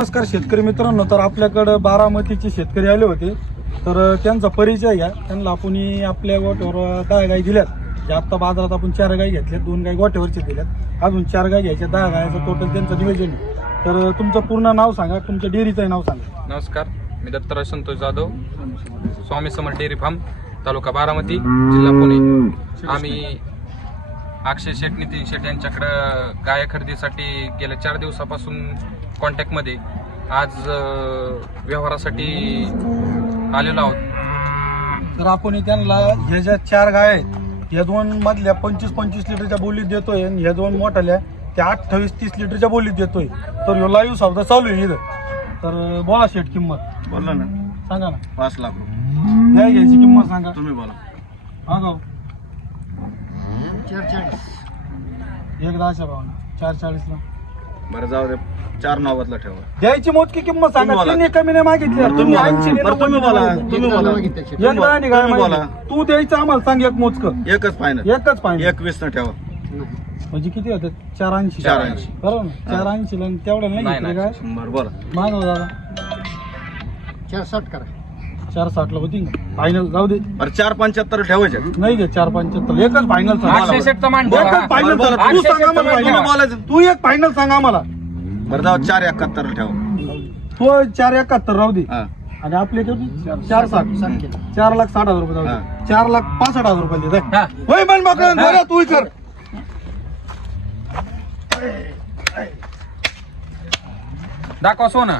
नमस्कार शेतकरी मित्रांनो, तर आपल्याकडे बारामतीचे शेतकरी आले होते, तर त्यांचा परिचय घ्या. त्यांना आपण आपल्या गोठ्यावर 10 गाई दिल्यात. जे आत्ता बाजारात आपण 4 गाई घेतल्यात, 2 गाई गोठ्यावरचे दिल्यात, अजून 4 गाई घ्यायच्या. 10 गायचं टोटल त्यांचं नियोजन आहे. तर तुमचं पूर्ण नाव सांगा, तुमच्या डेअरीचं नाव सांगा. नमस्कार, मी दत्तराज संतोष जाधव, स्वामी समर्थ डेअरी फार्म, तालुका बारामती, जिल्हा पुणे. आम्ही अक्षय शेठ, नितीन शेठ यांच्याकडं गाय खरेदीसाठी गेल्या 4 दिवसापासून कॉन्टॅक्टमध्ये. आज व्यवहारासाठी आलेलो आहोत. तर आपण त्यांना ह्या ज्या 4 गाय आहेत, ह्या 2 मधल्या 25-25 लिटरच्या बोलीत देतोय, आणि ह्या 2 मोठ्याल्या त्या 28-30 लिटरच्या बोलीत देतोय. तर ह्यो लाईव्ह सौदा चालू आहे इथं. तर बोला शेठ, किंमत बोला ना. सांगा ना. 5 लाख रुपये गाय घ्यायची किंमत सांगा. तुम्ही बोला. हा गाव 1,10,000 भावना 440 ला. बरं जाऊ दे, 4 नावातला ठेवा. द्यायची मोजकी किंमत सांगा. तुम्ही बोला. तिने कमी नाही मागितली. तुम्ही 80 ने बरं तुम्ही बोला. तुम्ही बोला. एकदा आणि गाय तुम्ही बोला. मागितली. तू द्यायचं आम्हाला सांग एक मोजकं. एकच फायनल. एकच पाहिजे. 21 न ठेवा. म्हणजे किती होते? 480. 480. बरोबर ना? 480 ला तेवढ्या नाही नाही, घेतले काय? बरं बोला. माझं दादा 460 करा. 460 ला होती फायनल. जाऊ दे, बरं 475 ठेवायचे. नाही घे 475. एकच फायनल सांग. अक्षय शेठचा मान ठेवा. एकच फायनल बरं, सांग. तू सांग आम्हाला तुम्ही final. बोलायचं. तू एक फायनल सांग आम्हाला. बरं जाऊ 471 ठेवा. तो 471 राहू दे. हा. आणि आपले किती? 460. 4,60,000 रुपये जाऊ हा. दे. 4,65,000 रुपये दे. हा. होय मन मोकळं बरं, तू कर. दाखवा सोनं.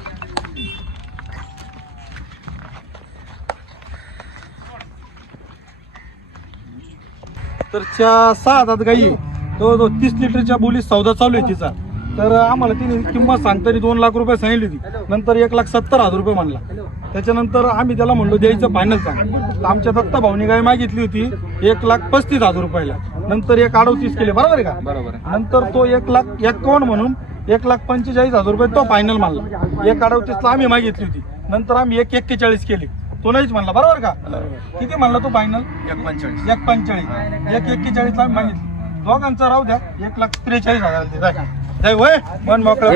तर 6 हातात गाई आहे. तो 30 लिटरच्या बोलीत सौदा चालू आहे तिचा. तर आम्हाला तिने किंमत सांगताना 2 लाख रुपये सांगितली होती. नंतर 1,70,000 रुपये म्हणला. त्याच्यानंतर आम्ही त्याला म्हणलो द्यायचं फायनल सांग. तर आमच्या दत्ता भाऊनी गाय मागितली होती 1,35,000 रुपयाला. नंतर 1,38 केले, बरोबर आहे का? बरोबर आहे. नंतर तो 1,51 म्हणून 1,45,000 रुपये तो फायनल मानला. 1,38 ला आम्ही मागितली होती. नंतर आम्ही 1,41 केली. तो नाहीच म्हणला, बरोबर का? किती म्हणला तो फायनल? 145. 1,45. 1,41 ला आम्ही मागितली. दोघांचा राहू द्या, 1,43,000 जाय वय मन मोकळं.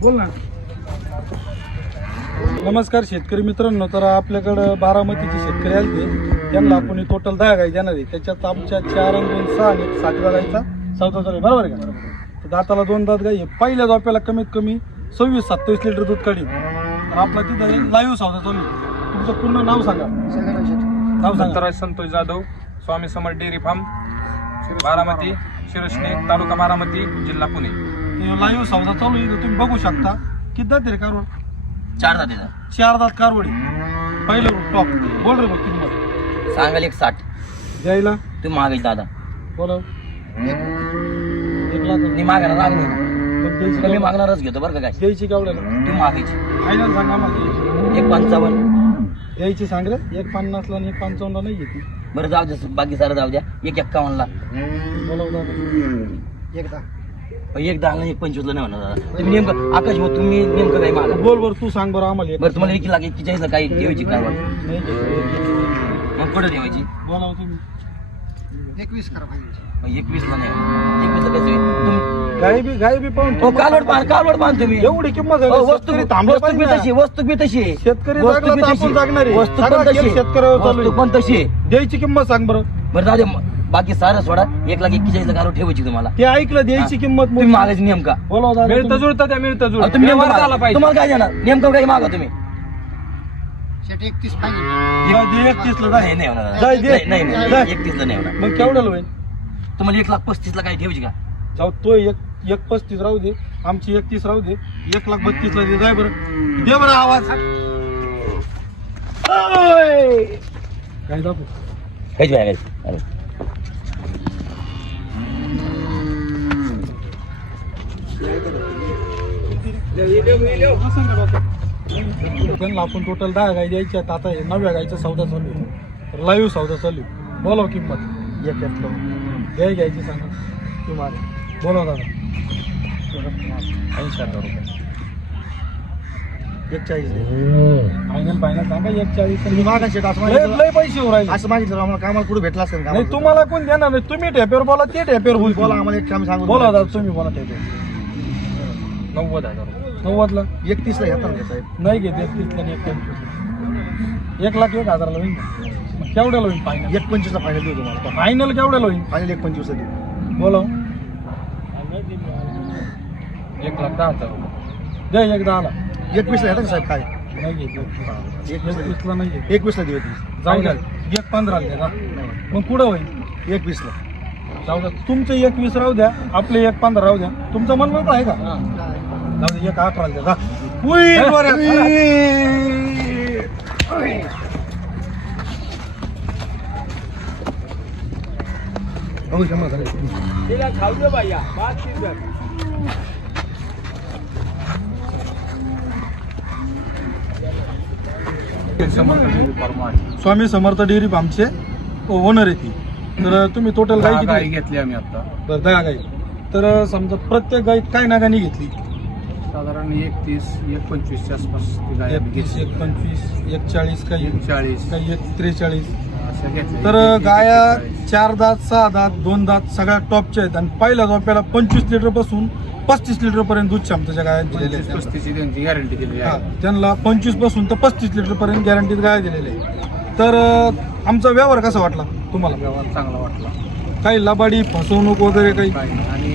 बोल ना. नमस्कार शेतकरी मित्रांनो, तर आपल्याकडं बारामतीचे शेतकरी आले. त्यांना आपण टोटल 10 गाई देणार आहे. त्याच्यात आमच्या 4 आणि 2 6 आणि 7व्या गाईचा सौदा चालू आहे, बरोबर आहे का? तर दाताला 2 दात गाई आहे. पहिल्या झोप्याला कमीत कमी 26-27 लिटर दूध काढीन. आपला तिथं लाईव्ह सौदा चालू आहे. तुमचं पूर्ण नाव सांगा. नाव सांगा. दत्तराज संतोष जाधव, स्वामी समर्थ डेअरी फार्म, बारामती, शिरसने, तालुका बारामती, जिल्हा पुणे. लाईव्ह सौदा चालू आहे, तुम्ही बघू शकता. किती दात आहे कारवड? 4 दादा. 4 दात कारवडी. पहिलं टॉप. बोल रे बघ किंमत. सांगाल 160. द्यायला तुम्ही मागायची दादा. बोला. 1 लाख. मी मागायला लागलो. पण द्यायची कमी केवढ्याला? मागणारच घेतो बरं का काय. द्यायची केवढ्याला? तुम्ही मागायची. फायनल सांगा मला. 155. द्यायची सांग रे. 1,50 ला आणि 1,55 ला नाही घेतली. बरं जाऊ द्या, बाकी सारं जाऊ द्या. 151 ला. बोला दादा. 110 ला 125 ला नाही म्हणा दादा. तुम्ही नेमकं आकाश भाऊ, तुम्ही नेमकं काही मागा. बोल बरं, तू सांग बरं आम्हाला. बरं तुम्हाला 1,41 ला काही ठेवायची काय वाटत? नाही घेतली. मग कुठं ठेवायची? बोला तुम्ही. 21 करा पाहिजे. 21 ला नाही. 21 ला कसं तुम्ही गाय बी पाहून कालवड पान तुम्ही. एवढी किंमत झाली. वस्तू शेतकरी थांबले वस्तू बी पाहिजे तशी, ना. वस्तू बी तशी आहे. शेतकरी वस्तू जागला बी तर तशी. आपण जागणार आहे. वस्तू सगळा पण तशी खेळ आहे. शेतकऱ्यावर चालू वस्तू आहे. पण तशी आहे. द्यायची किंमत सांग बरं. बरं जाऊ दे, बाकी सारं सोडा. 1,41 ला काढून ठेवायची तुम्हाला. ते ऐकलं. द्यायची किंमत तुम्ही मागायची नेमका. बोला दादा. मिळतं जुळतं त्या मिळतं अहो, जुळतं. तुम्ही नेमकं व्यवहार झाला मागा. पाहिजे. तुम्हाला काय देणार नेमकं काही मागा तुम्ही. 31 ला नाही नाही होणार दादा. जाय, दे. नाही नाही नाही, जाय. 31 ला नाही होणार. मग केवढ्याला होईल? तुम्हाला 1,35 ला काही ठेवायची का? जाऊ तो 1,35 राहू दे. आमची 31 राहू दे. 1,32 ला दे. जाय बरं. दे बरं आवाज. काय दाखव. काहीच नाही अरे. त्यांना आपण टोटल 10 गाय द्यायच्या. आता 9व्या गायचा सौदा चालू आहे. लाईव्ह सौदा चालू आहे. बोलाव किंमत. 1,1 गाय घ्यायची सांगा तुम्हाला. बोला दादा. 80,000 रुपये. 41 फायनल सांगा 41. तुम्ही मागा शेट असं लय मागितलं लय पैसे होऊ राहिले. असं मागितलं आम्हाला कामाला कुठे भेटला असेल का नाही तुम्हाला कोण देणार नाही. तुम्ही ठेप्यावर बोला ते ठेप्यावर बोला बोला. आम्हाला एक काम सांगू बोला दादा तुम्ही बोला ठेप्यावर. 90,000. 90 ला 31 ला घेता ना साहेब नाही घेत 31 ला 1,01,000 होईल. मग केवढ्याला होईल फायनल? 1.25 ला फायनल देऊ तुम्हाला फायनल केवढ्याला होईल? फायनल 1.25 ला देऊ बोला 1,10,000 रुपये. द्या एकदा आला 21 ला घेता का साहेब काय नाही घेत 21 ला नाही घेत. 21 ला देऊ 21 जाऊ द्या 1,15 ला द्या. मग पुढं होईल 21 ला जाऊ द्या. तुमचं 21 राहू द्या, आपले 1,15 राहू द्या. तुमचं मन मोकळं आहे का? जाऊ द्या 1,18 द्या जा. होईल बरं. हो क्षमा करा स्वामी समर्थ डेअरी फार्मचे ओनर आहे ती. तर तुम्ही टोटल गाई गाई किती? घेतली आम्ही आता बरं 10 गाई. तर समजा प्रत्येक गाईत काय नागानी घेतली? साधारण 31-25 च्या आसपास ती गाय आम्ही 31, घेतली. 25, 41 काही 40 काही 43. अशा घेतल्या. तर 41, गाया 41. 4 दात, 6 दात, 2 दात सगळ्या टॉपच्या आहेत. आणि पहिल्या झोप्याला 25 लिटर पासून 35 लिटर पर्यंत दूध क्षमतेच्या गाया दिलेल्या आहेत. 25-35 त्यांची गॅरंटी दिलेली हा, आहे. त्यांना 25 पासून तर 35 लिटर पर्यंत गॅरंटीत गाय दिलेली आहे. तर आमचा व्यवहार कसा वाटला तुम्हाला? व्यवहार चांगला वाटला. काही लबाडी फसवणूक वगैरे काही? काही आणि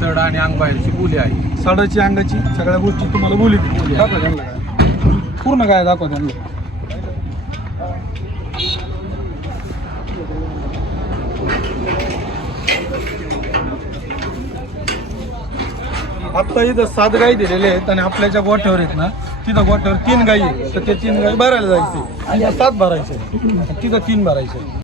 सड आणि अंग बाहेरची बोली आहे. साडाची अंगाची सगळ्या गोष्टी तुम्हाला बोली दाखवा त्यांना गाय. पूर्ण गाय दाखवा त्यांना. आता इथं 7 गाई दिलेल्या आहेत आणि आपल्या ज्या गोठ्यावर आहेत ना तिथं गोठ्यावर 3 गाई आहेत. तर ते 3 गाई भरायला जायचे आणि 7 भरायचे तिथं 3 भरायचे.